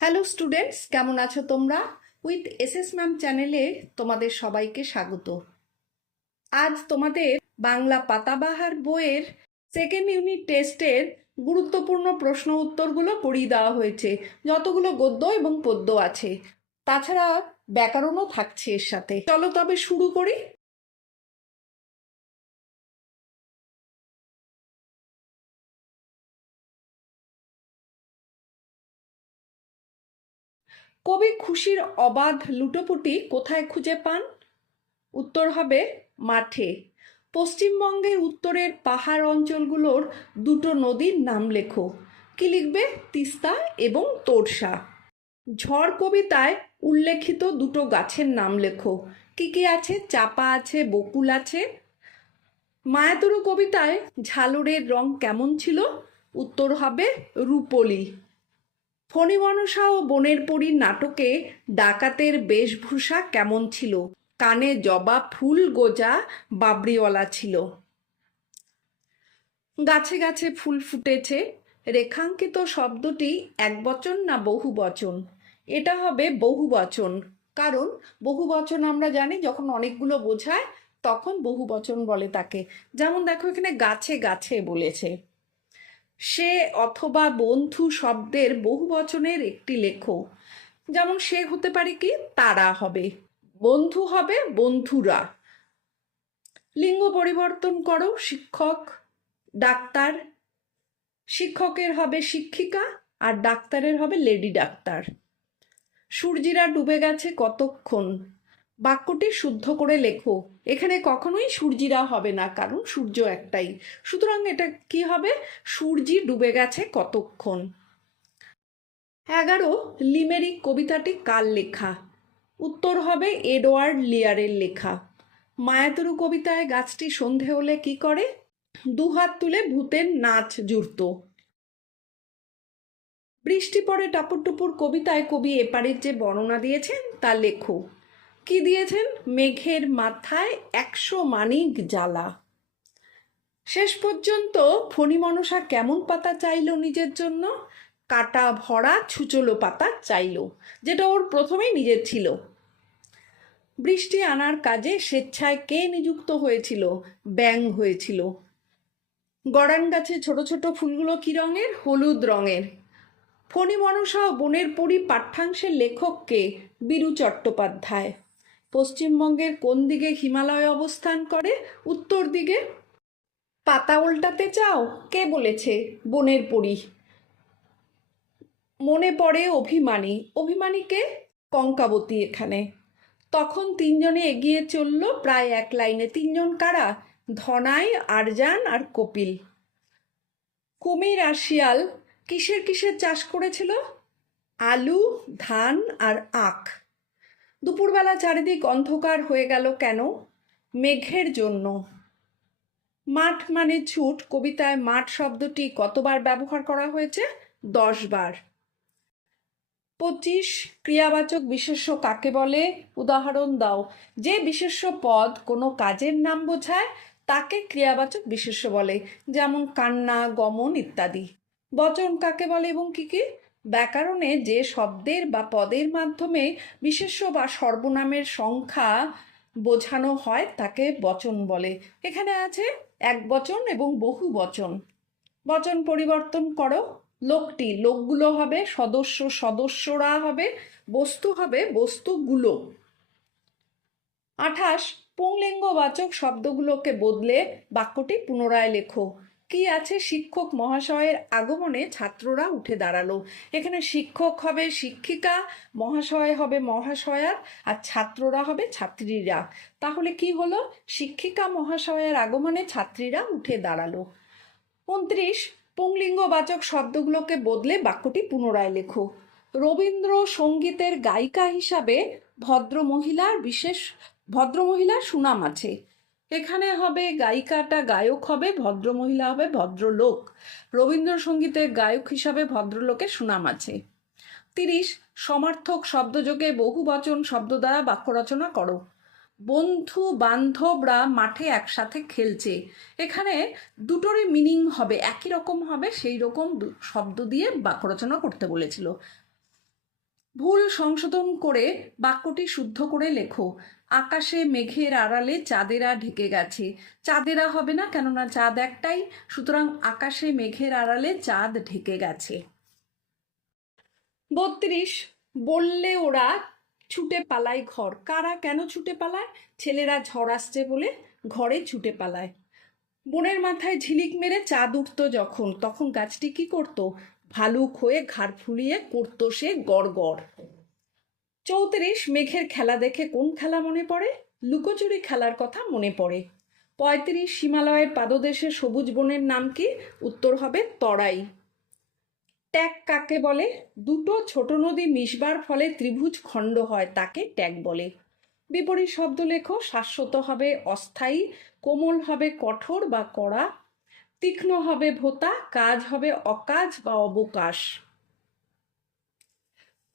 Hello students, কেমন আছো তোমরা? উইথ এসএস ম্যাম চ্যানেলে তোমাদের সবাইকে স্বাগত। আজ তোমাদের বাংলা পাতাবাহার বইয়ের সেকেন্ড ইউনিট টেস্টের গুরুত্বপূর্ণ প্রশ্ন উত্তরগুলো পড়িয়ে দেওয়া হয়েছে। যতগুলো গদ্য এবং পদ্য আছে, তাছাড়া ব্যাকরণও থাকছে এর সাথে। চলো তবে শুরু করি। কবি খুশির অবাধ লুটোপুটি কোথায় খুঁজে পান? উত্তর হবে মাঠে। পশ্চিমবঙ্গের উত্তরের পাহাড় অঞ্চলগুলোর দুটো নদীর নাম লেখো। কি লিখবে? তিস্তা এবং তোরসা। ঝড় কবিতায় উল্লেখিত দুটো গাছের নাম লেখো। কি কি আছে? চাপা আছে, বকুল আছে। মায়াতুরু কবিতায় ঝালরের রং কেমন ছিল? উত্তর হবে রূপলি। ফণিমনসা ও বনের পরী নাটকে ডাকাতের বেশভূষা কেমন ছিল? কানে জবা ফুল গোজা বাবরিওয়ালা ছিল। গাছে গাছে ফুল ফুটেছে রেখাঙ্কিত শব্দটি একবচন না বহু বচন? এটা হবে বহু বচন, কারণ বহু বচন আমরা জানি যখন অনেকগুলো বোঝায় তখন বহু বচন বলে তাকে। যেমন দেখো এখানে গাছে গাছে বলেছে। সে অথবা বন্ধু শব্দের বহু বচনের একটি লেখো। যেমন সে হতে পারে কি? তারা হবে। বন্ধু হবে বন্ধুরা। লিঙ্গ পরিবর্তন করো। শিক্ষক, ডাক্তার। শিক্ষকের হবে শিক্ষিকা আর ডাক্তারের হবে লেডি ডাক্তার। সূর্যিরা ডুবে গেছে কতক্ষণ? বাক্যটি শুদ্ধ করে লেখো। এখানে কখনোই সূর্যিরা হবে না, কারণ সূর্য একটাই। সুতরাং এটা কি হবে? সূর্যি ডুবে গেছে কতক্ষণ। 11 লিমেরিক কবিতাটি কার লেখা? উত্তর হবে এডওয়ার্ড লিয়ারের লেখা। মায়াতুরু কবিতায় গাছটি সন্ধে হলে কি করে? দুহাত তুলে ভূতের নাচ জুড়ত। বৃষ্টি পড়ে টাপুর টুপুর কবিতায় কবি এপারের যে বর্ণনা দিয়েছেন তা লেখো। কি দিয়েছেন? মেঘের মাথায় 100 মানিক জ্বালা। শেষ পর্যন্ত ফণিমনসা কেমন পাতা চাইল নিজের জন্য? কাটা ভরা ছুচলো পাতা চাইল, যেটা ওর প্রথমেই নিজের ছিল। বৃষ্টি আনার কাজে স্বেচ্ছায় কে নিযুক্ত হয়েছিল? ব্যাঙ হয়েছিল। গড়ান গাছে ছোট ছোট ফুলগুলো কি রঙের? হলুদ রঙের। ফণিমনসা ও বনের পরী পাঠ্যাংশের লেখক কে? বীরু চট্টোপাধ্যায়। পশ্চিমবঙ্গের কোন দিকে হিমালয় অবস্থান করে? উত্তর দিকে। পাতা উল্টাতে চাও? কে বলেছে? বনের পরী। মনে পড়ে অভিমানী। অভিমানীকে? কঙ্কাবতী এখানে। তখন তিনজনে এগিয়ে চলল প্রায় এক লাইনে। তিনজন কারা? ধনাই, আরজান আর কপিল। কুমির আর শিয়াল কিসের কিসের চাষ করেছিল? আলু, ধান আর আখ। দুপুরবেলা চারিদিক অন্ধকার হয়ে গেল কেন? মেঘের জন্য। মাঠ মানে ছুট কবিতায় মাঠ শব্দটি কতবার ব্যবহার করা হয়েছে? 10 বার। 25 ক্রিয়াবাচক বিশেষ্য কাকে বলে? উদাহরণ দাও। যে বিশেষ্য পদ কোনো কাজের নাম বোঝায় তাকে ক্রিয়াবাচক বিশেষ্য বলে, যেমন কান্না, গমন ইত্যাদি। বচন কাকে বলে এবং কি কি? ব্যাকরণে যে শব্দের বা পদের মাধ্যমে বিশেষ্য বা সর্বনামের সংখ্যা বোঝানো হয় তাকে বচন বলে। এখানে আছে এক বচন এবং বহু বচন। বচন পরিবর্তন করো। লোকটি, লোকগুলো হবে। সদস্য, সদস্যরা হবে। বস্তু হবে বস্তুগুলো। 28 পুংলিঙ্গবাচক শব্দগুলোকে বদলে বাক্যটি পুনরায় লেখো। কি আছে? শিক্ষক মহাশয়ের আগমনে ছাত্ররা উঠে দাঁড়ালো। এখানে শিক্ষক হবে শিক্ষিকা, মহাশয় হবে মহাশয়া আর ছাত্ররা হবে ছাত্রীরা। তাহলে কি হলো? শিক্ষিকা মহাশয়ের আগমনে ছাত্রীরা উঠে দাঁড়ালো। 29 পুংলিঙ্গবাচক শব্দগুলোকে বদলে বাক্যটি পুনরায় লেখো। রবীন্দ্রসঙ্গীতের গায়িকা হিসাবে ভদ্রমহিলার সুনাম আছে। এখানে হবে গায়িকাটা গায়ক হবে, ভদ্রমহিলা হবে ভদ্রলোক। রবীন্দ্রসঙ্গীতের গায়ক হিসাবে ভদ্রলোকের সুনাম আছে। 30 সমার্থক শব্দযোগে বহুবচন শব্দ দ্বারা বাক্য রচনা করো। বন্ধু বান্ধবরা মাঠে একসাথে খেলছে। এখানে দুটোরই মিনিং হবে একই রকম হবে, সেই রকম শব্দ দিয়ে বাক্য রচনা করতে বলেছিল। ভুল সংশোধন করে বাক্যটি শুদ্ধ করে লেখো। আকাশে মেঘের আড়ালে চাঁদেরা ঢেকে গেছে। চাঁদেরা হবে না, কেননা চাঁদ একটাই, সুতরাং আকাশে মেঘের আড়ালে চাঁদ ঢেকে গেছে। 32, বললে ওরা ছুটে পালায় ঘর। কারা কেন ছুটে পালায়? ছেলেরা ঝড় আসছে বলে ঘরে ছুটে পালায়। বনের মাথায় ঝিলিক মেরে চাঁদ উঠত যখন, তখন গাছটি কি করত? ভালুক হয়ে ঘাড় ফুলিয়ে করত সে গড় গড়। 34, মেঘের খেলা দেখে কোন খেলা মনে পড়ে? লুকোচুরি খেলার কথা মনে পড়ে। 35, হিমালয়ের পাদদেশে সবুজ বনের নাম কি? উত্তর হবে তরাই। ট্যাগ কাকে বলে? দুটো ছোট নদী মিশবার ফলে ত্রিভুজ খণ্ড হয়, তাকে ট্যাগ বলে। বিপরীত শব্দ লেখো। শাশ্বত হবে অস্থায়ী, কোমল হবে কঠোর বা কড়া, তীক্ষ্ণ হবে ভোঁতা, কাজ হবে অকাজ বা অবকাশ।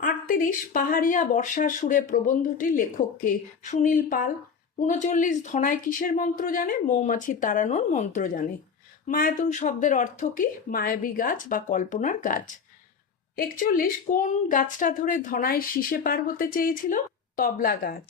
38, পাহাড়িয়া বর্ষার সুরে প্রবন্ধটি লেখককে? সুনীল পাল। 39, ধনায় কিসের মন্ত্র জানে? মৌমাছি তাড়ানোর মন্ত্র জানে। মায়াতুল শব্দের অর্থ কি? মায়াবী গাছ বা কল্পনার গাছ। 41, কোন গাছটা ধরে ধনায় শীষে পার হতে চেয়েছিল? তবলা গাছ।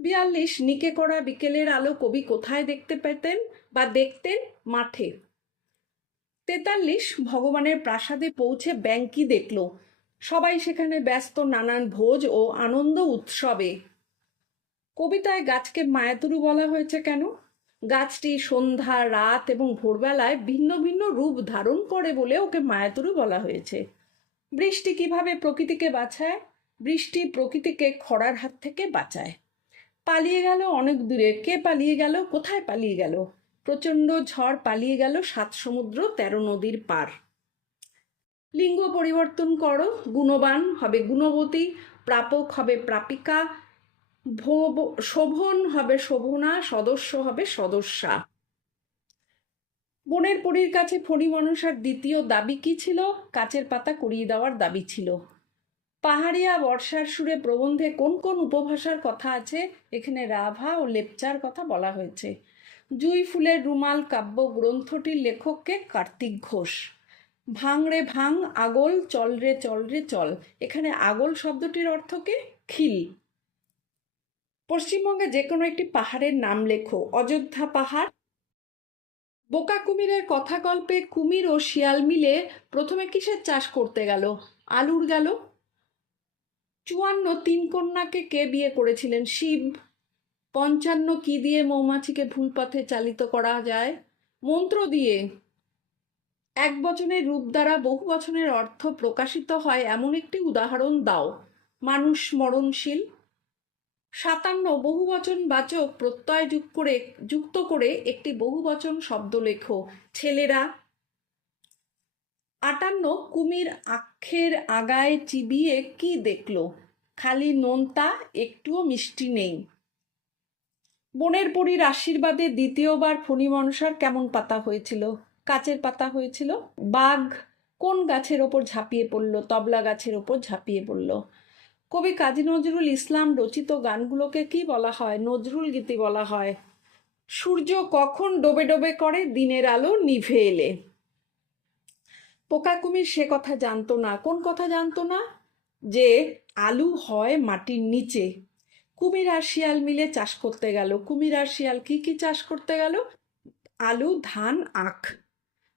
42, নিকে করা বিকেলের আলো কবি কোথায় দেখতে পেতেন বা দেখতেন? মাঠে। 43, ভগবানের প্রাসাদে পৌঁছে ব্যাঙ কি দেখল? সবাই সেখানে ব্যস্ত নানান ভোজ ও আনন্দ উৎসবে। কবিতায় গাছকে মায়াতুরু বলা হয়েছে কেন? গাছটি সন্ধ্যা, রাত এবং ভোরবেলায় ভিন্ন ভিন্ন রূপ ধারণ করে বলে ওকে মায়াতুরু বলা হয়েছে। বৃষ্টি কিভাবে প্রকৃতিকে বাঁচায়? বৃষ্টি প্রকৃতিকে খরার হাত থেকে বাঁচায়। পালিয়ে গেল অনেক দূরে। কে পালিয়ে গেল? কোথায় পালিয়ে গেল? প্রচণ্ড ঝড় পালিয়ে গেল 7 সমুদ্র 13 নদীর পার। লিঙ্গ পরিবর্তন করো। গুণবান হবে গুণবতী, প্রাপক হবে প্রাপিকা, শোভন হবে শোভনা, সদস্য হবে সদস্যা। বনের পরীর কাছে ফণী মনসার দ্বিতীয় দাবি কি ছিল? কাচের পাতা কুড়িয়ে দেওয়ার দাবি ছিল। পাহাড়িয়া বর্ষার সুরে প্রবন্ধে কোন কোন উপভাষার কথা আছে? এখানে রাভা ও লেপচার কথা বলা হয়েছে। জুঁই ফুলের রুমাল কাব্য গ্রন্থটির লেখককে? কার্তিক ঘোষ। ভাঙ রে ভাঙ আগল, চল রে চল রে চল। এখানে আগল শব্দটির অর্থ কি? খিল। পশ্চিমবঙ্গে যে কোনো একটি পাহাড়ের নাম লেখো। অযোধ্যা পাহাড়। বোকা কুমিরের কথা গল্পে কুমির ও শিয়াল মিলে প্রথমে কিসের চাষ করতে গেল? আলুর গেল। 54, 3 কন্যাকে কে বিয়ে করেছিলেন? শিব। 55, কি দিয়ে মৌমাছিকে ভুল পথে চালিত করা যায়? মন্ত্র দিয়ে। এক বচনের রূপ দ্বারা বহু বচনের অর্থ প্রকাশিত হয় এমন একটি উদাহরণ দাও। মানুষ মরণশীল। 57, বহুবচন বাচক প্রত্যয় যুক্ত করে একটি বহুবচন শব্দ লেখো। ছেলেরা। 58, কুমির আখের আগায় চিবিয়ে কি দেখলো? খালি নোনতা, একটুও মিষ্টি নেই। বনের পরীর আশীর্বাদে দ্বিতীয়বার ফণী মনসার কেমন পাতা হয়েছিল? কাচের পাতা হয়েছিল। বাঘ কোন গাছের ওপর ঝাঁপিয়ে পড়ল? তবলা গাছের ওপর ঝাঁপিয়ে পড়ল। কবি কাজী নজরুল ইসলাম রচিত গানগুলোকে কি বলা হয়? নজরুল গীতি বলা হয়। সূর্য কখন ডোবে ডোবে করে? দিনের আলো নিভে এলে। পোকা কুমির সে কথা জানতো না। কোন কথা জানতো না? যে আলু হয় মাটির নিচে। কুমির আর শিয়াল মিলে চাষ করতে গেল। কুমির আর শিয়াল কি কি চাষ করতে গেল? আলু, ধান, আখ।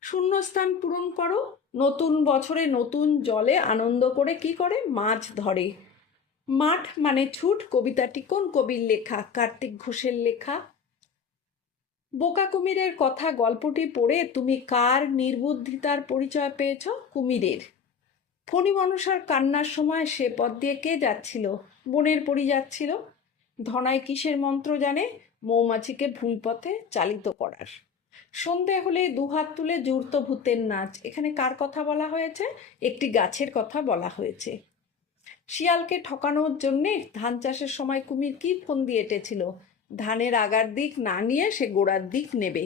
শূন্যস্থান পূরণ করো। নতুন বছরে নতুন জলে আনন্দ করে কি করে? মাছ ধরে। মাঠ মানে ছুট কবিতাটি কোন কবির লেখা? কার্তিক ঘোষের লেখা। বোকা কুমিরের কথা গল্পটি পড়ে তুমি কার নির্বুদ্ধিতার পরিচয় পেয়েছ? কুমিরের। ফণী মনসার কান্নার সময় সে পথ দিয়ে কে যাচ্ছিল? বনের পরী যাচ্ছিল। ধনাই কিসের মন্ত্র জানে? মৌমাছিকে ভুল পথে চালিত করার। সন্ধে হলে দুহাত তুলে জুড়ত ভূতের নাচ। এখানে কার কথা বলা হয়েছে? একটি গাছের কথা বলা হয়েছে। শিয়ালকে ঠকানোর জন্যে ধান চাষের সময় কুমির কি ফন্দি এঁটেছিল? ধানের আগার দিক না নিয়ে সে গোড়ার দিক নেবে।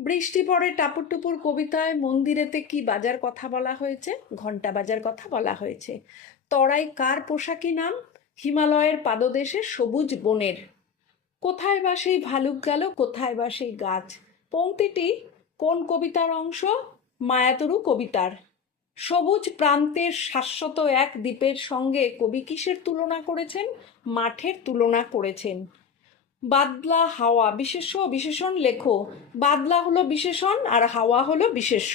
বৃষ্টি পড়ে টাপুর টুপুর কবিতায় মন্দিরেতে কি বাজার কথা বলা হয়েছে? ঘণ্টা বাজার কথা বলা হয়েছে। তরাই কার পোশাকি নাম? হিমালয়ের পাদদেশে সবুজ বনের। কোথায় বা সেই ভালুক গেল? কোথায় বা সেই গাছ? পংক্তিটি কোন কবিতার অংশ? মায়াতরু কবিতার। সবুজ প্রান্তের শাশ্বত এক দ্বীপের সঙ্গে কবি কিসের তুলনা করেছেন? মাঠের তুলনা করেছেন। বাদলা হাওয়া, বিশেষ্য ও বিশেষণ লেখো। বাদলা হলো বিশেষণ আর হাওয়া হলো বিশেষ্য।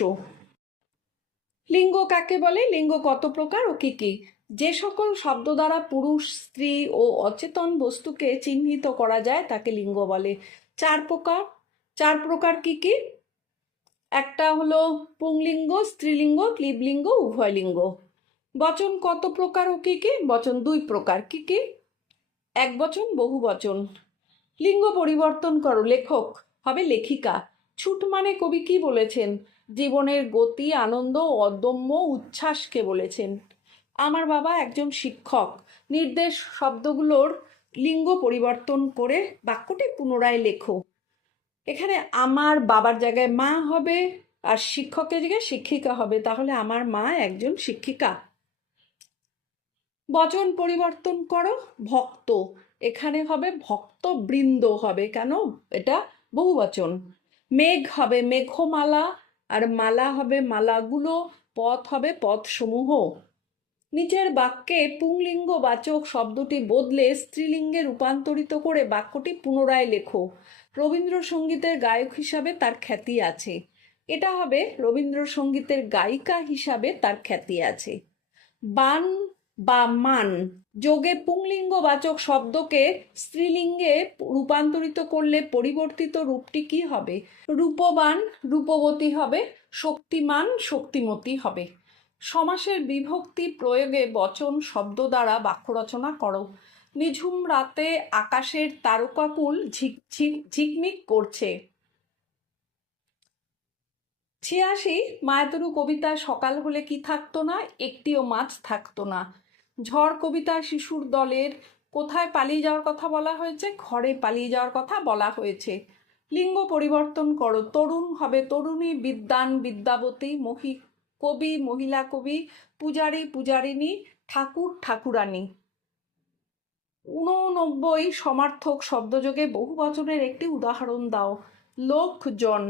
লিঙ্গ কাকে বলে? লিঙ্গ কত প্রকার ও কি কি? যে সকল শব্দ দ্বারা পুরুষ, স্ত্রী ও অচেতন বস্তুকে চিহ্নিত করা যায় তাকে লিঙ্গ বলে। চার প্রকার কি কি? একটা হলো পুংলিঙ্গ, স্ত্রীলিঙ্গ, ক্লীবলিঙ্গ, উভয় লিঙ্গ। বচন কত প্রকার ও কি কি? বচন 2 প্রকার। কি কি? এক বচন, বহু বচন। লিঙ্গ পরিবর্তন করো। লেখক হবে লেখিকা। ছুট মানে কবি কি বলেছেন? জীবনের গতি, আনন্দ ও অদম্য উচ্ছ্বাসকে বলেছেন। আমার বাবা একজন শিক্ষক। নির্দেশ শব্দগুলোর লিঙ্গ পরিবর্তন করে বাক্যটি পুনরায় লেখো। এখানে আমার বাবার জায়গায় মা হবে আর শিক্ষকের জায়গায় শিক্ষিকা হবে, তাহলে আমার মা একজন শিক্ষিকা। বচন পরিবর্তন করো। ভক্ত, এখানে হবে ভক্তবৃন্দ হবে। কেন? এটা বহুবচন। মেঘ হবে মেঘমালা আর মালা হবে মালাগুলো। পথ হবে পথসমূহ। নিচের বাক্যে পুংলিঙ্গ বাচক শব্দটি বদলে স্ত্রীলিঙ্গে রূপান্তরিত করে বাক্যটি পুনরায় লেখো। রবীন্দ্রসঙ্গীতের গায়ক হিসাবে তার খ্যাতি আছে। এটা হবে রবীন্দ্রসঙ্গীতের গায়িকা হিসাবে তার খ্যাতি আছে। বান বা মান যোগে পুংলিঙ্গ বাচক শব্দকে স্ত্রীলিঙ্গে রূপান্তরিত করলে পরিবর্তিত রূপটি কি হবে? রূপবান রূপবতী হবে, শক্তিমান শক্তিমতী হবে। সমাসের বিভক্তি প্রয়োগে বচন শব্দ দ্বারা বাক্য রচনা করো। নিঝুম রাতে আকাশের তারকাকুল ঝিকমিক করছে। 86 মায়াতরু কবিতায় সকাল হলে কি থাকতো না? একটিও মাছ থাকতো না। ঝড় কবিতায় শিশুর দলের কোথায় পালিয়ে যাওয়ার কথা বলা হয়েছে? ঘরে পালিয়ে যাওয়ার কথা বলা হয়েছে। লিঙ্গ পরিবর্তন করো। তরুণ হবে তরুণী, বিদ্বান বিদ্যাবতী, কবি মহিলা কবি, পূজারী পূজারিণী, ঠাকুর ঠাকুরানী। 89 সমার্থক শব্দযোগে বহুবচনের একটি উদাহরণ দাও। লোকজন।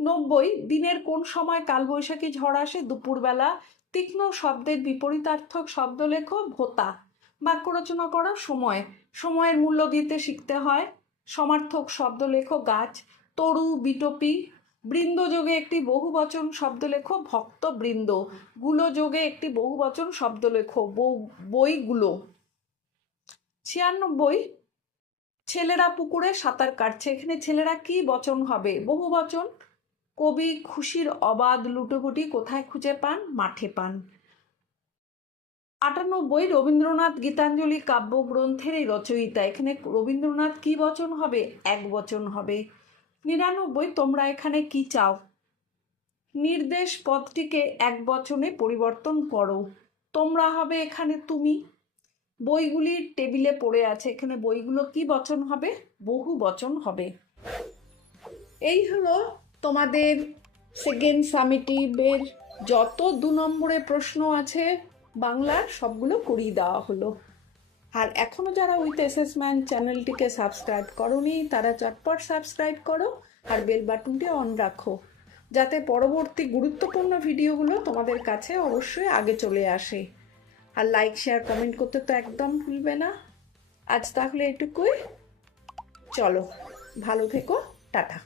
90 দিনের কোন সময় কালবৈশাখী ঝড় আসে? দুপুরবেলা। তীক্ষ্ণ শব্দের বিপরীতার্থক শব্দ লেখো। ভোতা। বাক্য রচনা করো। সময়, সময়ের মূল্য দিতে শিখতে হয়। সমার্থক শব্দ লেখো। গাছ, তরু, বিটপি। বৃন্দ যোগে একটি বহুবচন শব্দ লেখো। ভক্ত বৃন্দ। গুলো যোগে একটি বহুবচন শব্দ লেখো। বইগুলো। 96 ছেলেরা পুকুরে সাঁতার কাটছে। এখানে ছেলেরা কি বচন হবে? বহুবচন। কবি খুশির অবাধ লুটোপুটি কোথায় খুঁজে পান? মাঠে পান। 98 রবীন্দ্রনাথ গীতাঞ্জলি কাব্যগ্রন্থের এই রচয়িতা। এখানে রবীন্দ্রনাথ কি বচন হবে? এক বচন হবে। 99 তোমরা এখানে কি চাও? নির্দেশ পদটিকে এক বচনে পরিবর্তন করো। তোমরা হবে এখানে তুমি। বইগুলি টেবিলে পড়ে আছে। এখানে বইগুলো কি বচন হবে? বহু বচন হবে। এই হলো তোমাদের সেকেন্ড সামেটিভের যত 2 নম্বরের প্রশ্ন আছে বাংলার সবগুলো করিয়ে দেওয়া হলো। আর এখনও যারা উইথ অ্যাসেসমেন্ট চ্যানেলটিকে সাবস্ক্রাইব করোনি তারা চটপট সাবস্ক্রাইব করো আর বেল বাটনটি অন রাখো, যাতে পরবর্তী গুরুত্বপূর্ণ ভিডিওগুলো তোমাদের কাছে অবশ্যই আগে চলে আসে। আর লাইক শেয়ার কমেন্ট করতে তো একদম ভুলবে না। আজ তাহলে এটুকুই। চলো, ভালো থেকো, টাটা।